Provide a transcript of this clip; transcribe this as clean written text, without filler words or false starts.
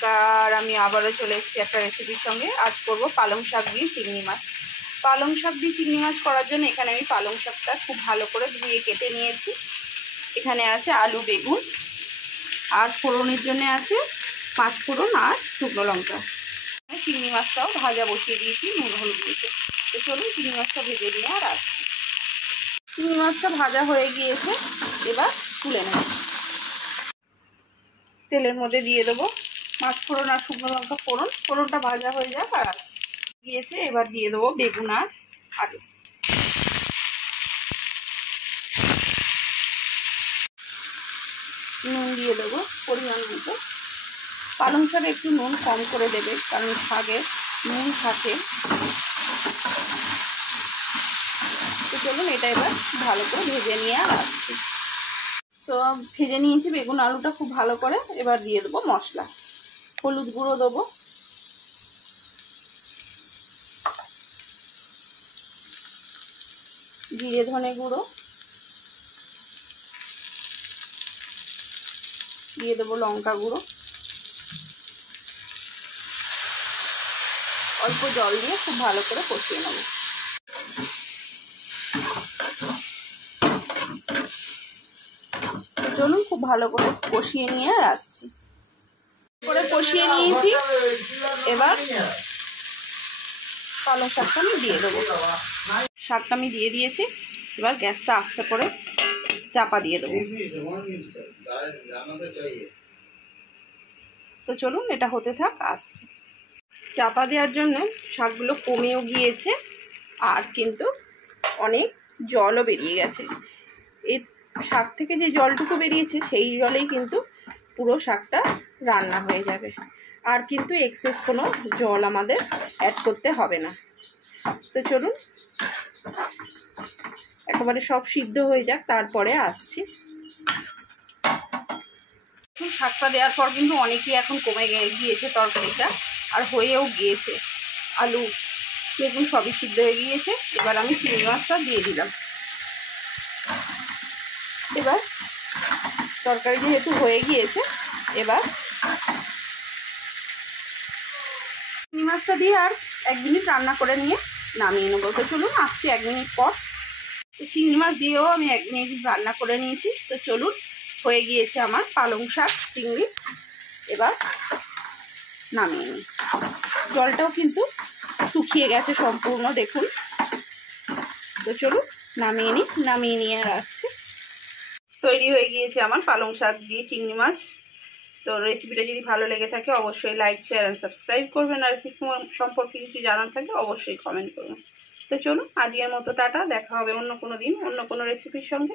নমস্কার, আমি আবারও চলে এসেছি একটা রেসিপির সঙ্গে। আজ করব পালং শাক দিয়ে চিংড়ি মাছ। পালং শাক দিয়ে চিংড়ি মাছ করার জন্য এখানে আমি পালং শাকটা খুব ভালো করে ধুয়ে কেটে নিয়েছি। এখানে আছে আলু, বেগুন, আর ফোড়নের জন্য আছে 5 ফোড়ন আর শুকনো লঙ্কা। চিংড়ি মাছটাও ভাজা বসিয়ে দিয়েছি নুন হলুদ দিয়ে। তো চলুন চিংড়ি মাছটা ভেজে নিয়ে আর আসছি। চিংড়ি মাছটা ভাজা হয়ে গিয়েছে, এবার তুলে নেব। তেলের মধ্যে দিয়ে দেবো 5 ফোড়ন আর শুকনো লঙ্কা ফোড়ন। ফোড়নটা ভাজা হয়ে যাক আর গিয়েছে। এবার দিয়ে দেবো বেগুন আর আলু। নুন দিয়ে দেবো পরিমাণ মতো। পালং শাকে একটু নুন কম করে দেবে, কারণ শাকে নুন থাকে। তো চলুন এটা এবার ভালো করে ভেজে নিয়ে আর আসছি। তো ভেজে নিয়েছি বেগুন আলুটা খুব ভালো করে। এবার দিয়ে দেবো মশলা। হলুদ গুঁড়ো দেবো, জিরে ধনে গুঁড়ো, দিয়ে দেবো লঙ্কা গুঁড়ো। অল্প জল দিয়ে খুব ভালো করে কষিয়ে নেব। চলুন খুব ভালো করে কষিয়ে নিয়ে আসছি। করে কষিয়ে নিয়েছি, এবার পালং শাকটা আমি দিয়ে দেবো। শাকটা আমি দিয়ে দিয়েছি, এবার গ্যাসটা আস্তে করে চাপা দিয়ে দেবো। তো চলুন এটা হতে থাক, আসছি। চাপা দেওয়ার জন্য শাকগুলো কমেও গিয়েছে, আর কিন্তু অনেক জলও বেরিয়ে গেছে। এই শাক থেকে যে জলটুকু বেরিয়েছে সেই জলেই কিন্তু পুরো শাকটা রান্না হয়ে যাবে, আর কিন্তু এক্সেস কোনো জল আমাদের অ্যাড করতে হবে না। তো চলুন একেবারে সব সিদ্ধ হয়ে যাক, তারপরে আসছি। শাকটা দেওয়ার পর কিন্তু অনেকই এখন কমে গিয়েছে তরকারিটা, আর হয়েও গিয়েছে। আলু বেগুন সবই সিদ্ধ হয়ে গিয়েছে। এবার আমি চিংড়ি মাছটা দিয়ে দিলাম। এবার তরকারি যেহেতু হয়ে গিয়েছে, এবার চিংড়ি মাছটা দিয়ে আর 1 মিনিট রান্না করে নিয়ে নামিয়ে নেবো। তো চলুন আসছি 1 মিনিট পর। তো চিংড়ি মাছ দিয়েও আমি 1 মিনিট রান্না করে নিয়েছি। তো চলুন হয়ে গিয়েছে আমার পালং শাক চিংড়ি। এবার নামিয়ে নিই। জলটাও কিন্তু শুকিয়ে গেছে সম্পূর্ণ, দেখুন। তো চলুন নামিয়ে নিই। নামিয়ে নিয়ে আর আসছি। তৈরি হয়ে গিয়েছে আমার পালং শাক দিয়ে চিংড়ি মাছ। তো রেসিপিটা যদি ভালো লেগে থাকে অবশ্যই লাইক, শেয়ার অ্যান্ড সাবস্ক্রাইব করবেন। আর রেসিপি সম্পর্কে কিছু জানার থাকলে অবশ্যই কমেন্ট করবেন। তো চলুন আজকের মতো টাটা। দেখা হবে অন্য কোনো দিন অন্য কোনো রেসিপির সঙ্গে।